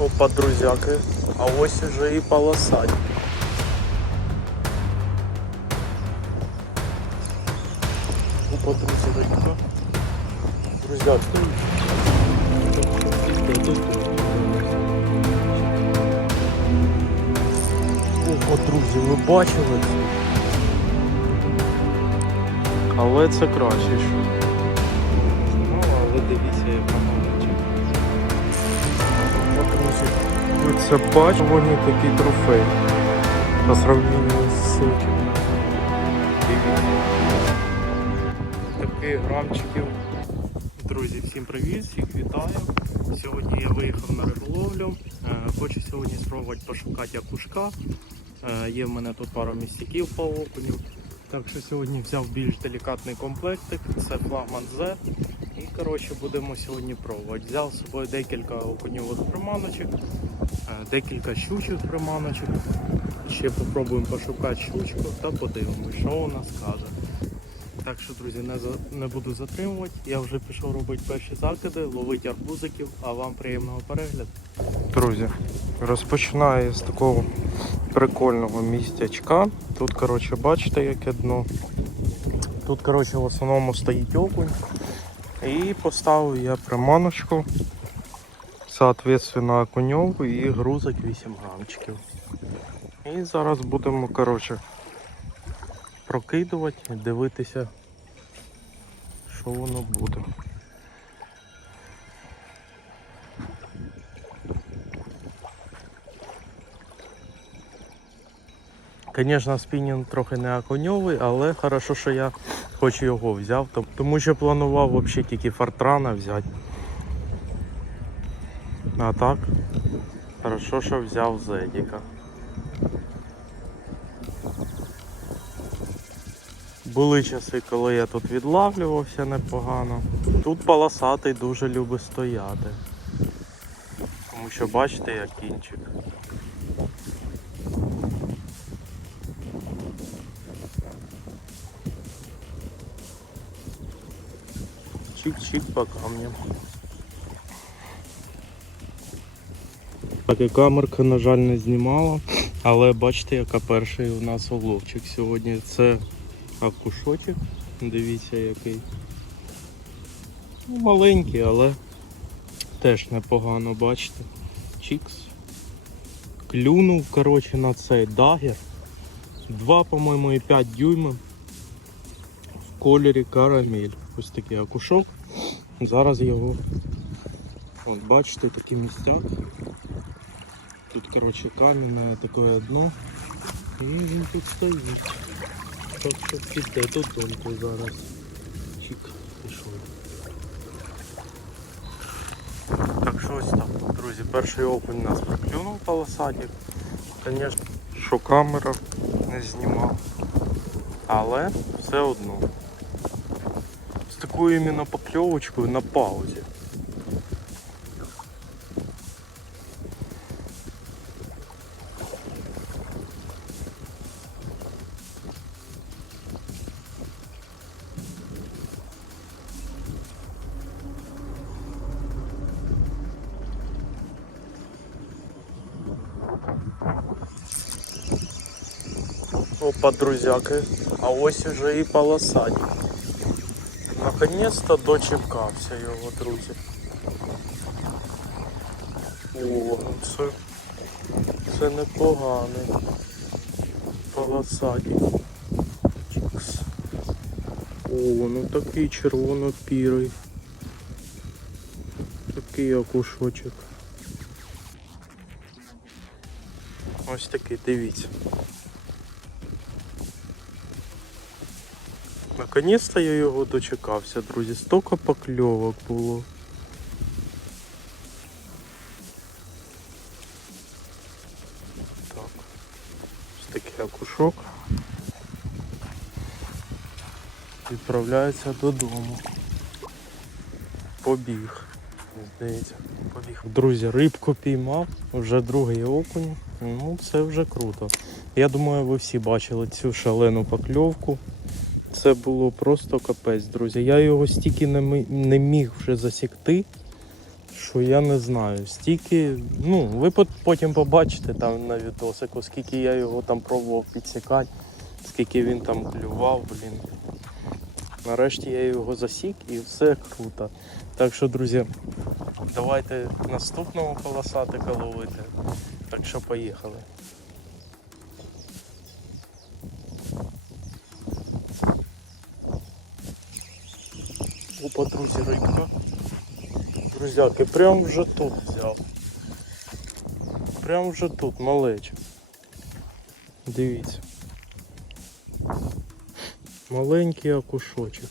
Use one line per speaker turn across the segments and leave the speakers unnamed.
Опа, друзяки, а ось уже і полосать. Опа, друзі, рибка. Друзяки. Опа, друзі, ви бачили? Але це краще. Ну, але дивіться, яка друзі, ви це бачите, вони такий трофей. По сравнению з. Таких грамчиків. Друзі, всім привіт, всіх вітаю. Сьогодні я виїхав на риболовлю. Е, Хочу сьогодні спробувати пошукати окушка. Е, Є в мене тут пару містяків по окуню. Так що сьогодні взяв більш делікатний комплектик, це флагман Z. І коротше будемо сьогодні пробувати. Взяв з собою декілька окуньових приманочок, е, декілька щучих приманочок. Ще попробуємо пошукати щучку та подивимось, що вона скаже. Так що, друзі, не, за- не буду затримувати. Я вже пішов робити перші закиди, ловити арбузиків, а вам приємного перегляду. Друзі, розпочинаю з такого прикольного містячка. Тут, коротше, бачите, яке дно. Тут, коротше, в основному стоїть окунь. І поставив я приманочку, соответственно, окуньов і грузик 8 грамчиків. І зараз будемо, коротше, прокидувати дивитися, що воно буде. Звісно, спінінг трохи не окуньовий, але хорошо, що я хоч його взяв, тому що планував взагалі тільки фортрана взяти. А так, хорошо, що взяв Зедіка. Були часи, коли я тут відлавлювався непогано. Тут полосатий дуже любить стояти. Тому що бачите, як кінчик. Чик-чик по камням. Так, і камерка, на жаль, не знімала, але бачите, яка перший у нас уловчик сьогодні. Це акушочок. Дивіться який. Ну, маленький, але теж непогано, бачите. Чікс. Клюнув, коротше, на цей дагер. 2, по-моєму, і 5 дюймів в кольорі карамель. Ось такий акушок. Зараз його. От бачите, такий містяк. Тут, коротше, кам'яне таке дно. І він тут стоїть. Так що піде додому зараз. Чик, пішов. Так що ось так, друзі, перший окунь нас проклюнув полосатик. Звісно, що камера не знімав. Але все одно. З такою іменно покльовочкою на паузі. Опа, друзяки, а ось уже і полосатик. Наконець-то дочекався його, друзі. О, це, це непоганий. Полосатик. Чікс. О, ну такий червоно-пірий. Такий окушочок. Ось такий, дивіться. Наконец-то я його дочекався, друзі. Столько покльовок було. Так. Ось такий окушок. Відправляється додому. Побіг. Здається, побіг. Друзі, рибку піймав, вже другий окунь. Ну, це вже круто. Я думаю, ви всі бачили цю шалену покльовку. Це було просто капець, друзі. Я його стільки не, міг вже засікти. що я не знаю. Стільки, ну, ви потім побачите там на відосику, скільки я його там пробував підсікати, скільки він там клював, блін. Нарешті я його засік і все круто. Так що, друзі, давайте наступного колосатика ловити. Так що поїхали. Опа, друзі, рибка. Друзяки, прям вже тут взяв. Прям вже тут, малече. Дивіться. Маленький окушочок.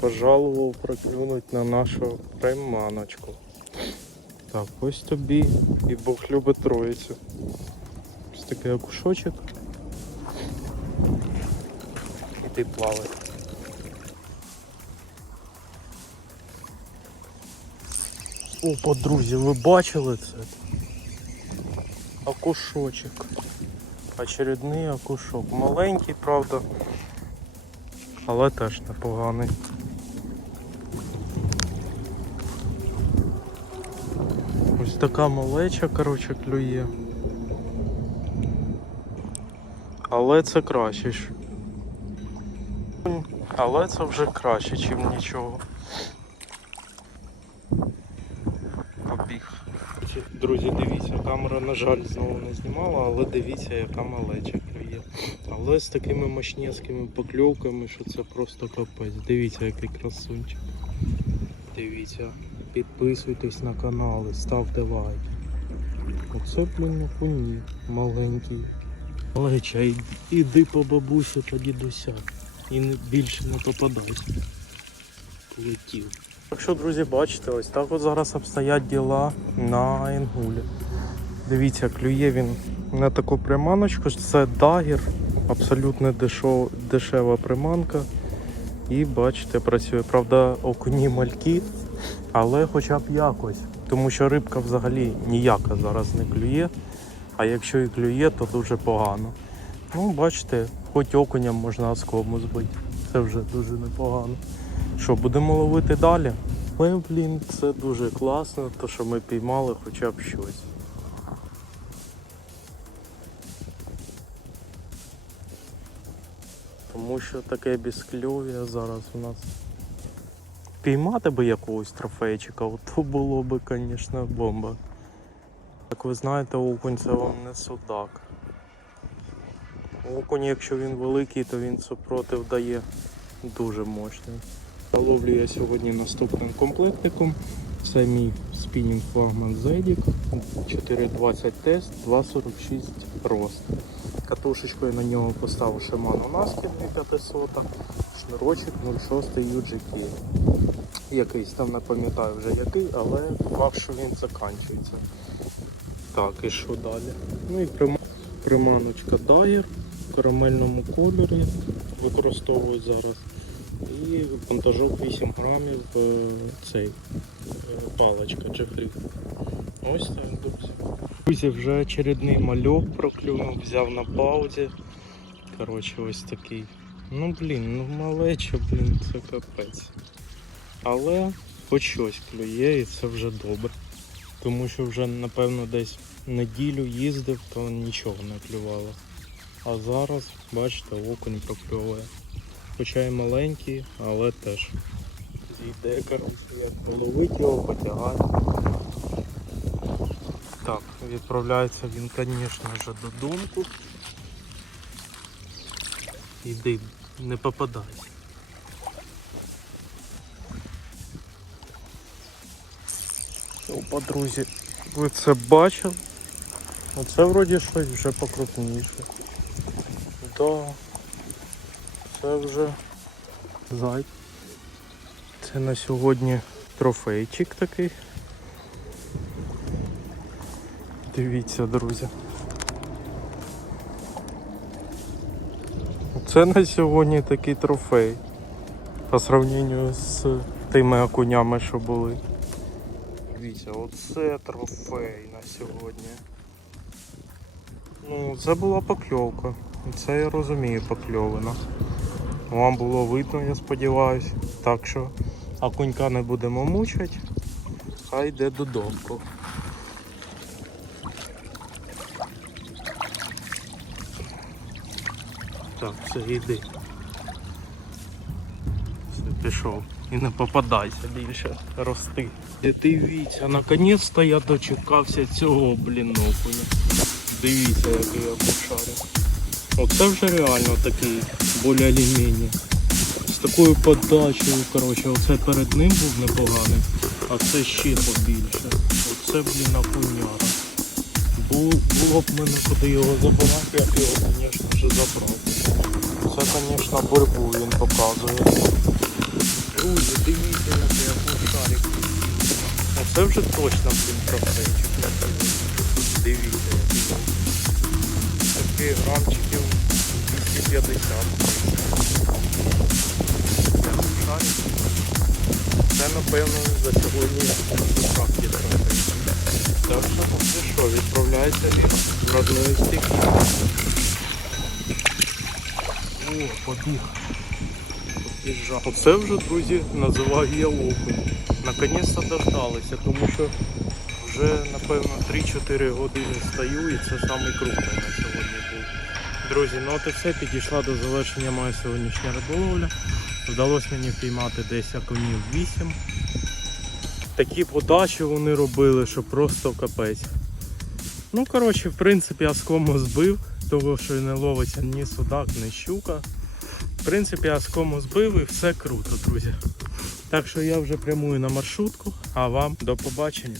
Пожалував проклюнуть на нашу приманочку. Так, ось тобі і Бог любить троїцю. Ось такий окушочок. І ти плавай. Опа, друзі, ви бачили це? Окушочок. Очередний окушок. Маленький, правда. Але теж непоганий. Ось така малеча, коротше, клює. Але це краще. Але це вже краще, ніж нічого. Побіг. Друзі, дивіться, камера, на жаль, знову не знімала, але дивіться, яка малеча клює. Але з такими мощнецькими покльовками, що це просто капець. Дивіться, який красунчик. Дивіться, підписуйтесь на канали, ставте лайк. Оце, блін, на куні маленький. Малеча, іди по бабусі, по дідуся. І більше не попадайся. Полетів. Так що, друзі, бачите, ось так от зараз обстоять діла на Інгулі. Дивіться, клює він на таку приманочку. Це дагер, абсолютно дешев, дешева приманка. І бачите, працює. Правда, окуні мальки, але хоча б якось. Тому що рибка взагалі ніяка зараз не клює. А якщо і клює, то дуже погано. Ну, бачите, хоч окуням можна оскому збити. Це вже дуже непогано. Що, будемо ловити далі? Але, блін, це дуже класно, то що ми піймали хоча б щось. Тому що таке безкльов'я зараз у нас. Піймати би якогось трофейчика, то було би, звісно, бомба. Як ви знаєте, окунь це вам не судак. Окунь, якщо він великий, то він супротив дає дуже мощний. Ловлю я сьогодні наступним комплектником. Це мій спінінг флагман Zedic 420 тест, 246 рост. Катушечкою на нього поставив Shimano Naskit 500, шнурочок 06 UGK. Якийсь там не пам'ятаю вже який, але факт, що він заканчується. Так, і що далі? Ну і приманочка Dyer в карамельному кольорі використовують зараз. І вантажок 8 грамів е, цей е, паличка Джефрі. Ось так, друзі. Друзі, вже очередний мальок проклюнув, взяв на паузі. Коротше, ось такий. Ну блін, ну малече, блін, це капець. Але хоч щось клює і це вже добре. Тому що вже, напевно, десь неділю їздив, то нічого не клювало. А зараз, бачите, окунь прокльовує. Хоча й маленький, але теж. Коротше, як ловить його, потягати. Так, відправляється він, звісно ж, додому. Іди, не попадайся. Опа, друзі, ви це бачили? Оце вроді щось вже покрупніше. Да. Це вже зайк. Це на сьогодні трофейчик такий. Дивіться, друзі. Це на сьогодні такий трофей. По сравненню з тими окунями, що були. Дивіться, оце трофей на сьогодні. Ну, це була покльовка. Це я розумію покльовина. Вам було видно, я сподіваюся. Так що окунька не будемо мучити. Хай йде додому. Так, все, йди. Все, пішов. І не попадайся більше. Рости. Дивіться, наконець-то я дочекався цього, блін, окуня. Дивіться, який я пошарю. Оце вже реально такий більш-менш. З такою подачею, коротше, оце перед ним був непоганий, а це ще побільше. Оце, блін. Бу- Було б мене куди його забирати, я б його, звісно вже забрав. Це, звісно, борьбу він показує. Друзі, дивіться, який окушарик. Оце вже точно, блін, трофейчик. Дивіться, який. він. Такий грамчиків 250. Прям. Це, напевно, за сьогодні шахті трофей. Так що, ну що, відправляється в родної стихи. О, побіг. Побіжав. Оце вже, друзі, називаю я окунь. Наконець-то дождалися, тому що вже, напевно, 3-4 години стою і це самий Друзі, ну от і все, підійшла до завершення моя сьогоднішня риболовля. Вдалося мені впіймати десь окунів 8. Такі подачі вони робили, що просто капець. Ну, коротше, в принципі, оскому збив, того що не ловиться ні судак, ні щука. В принципі, оскому збив і все круто, друзі. Так що я вже прямую на маршрутку, а вам до побачення.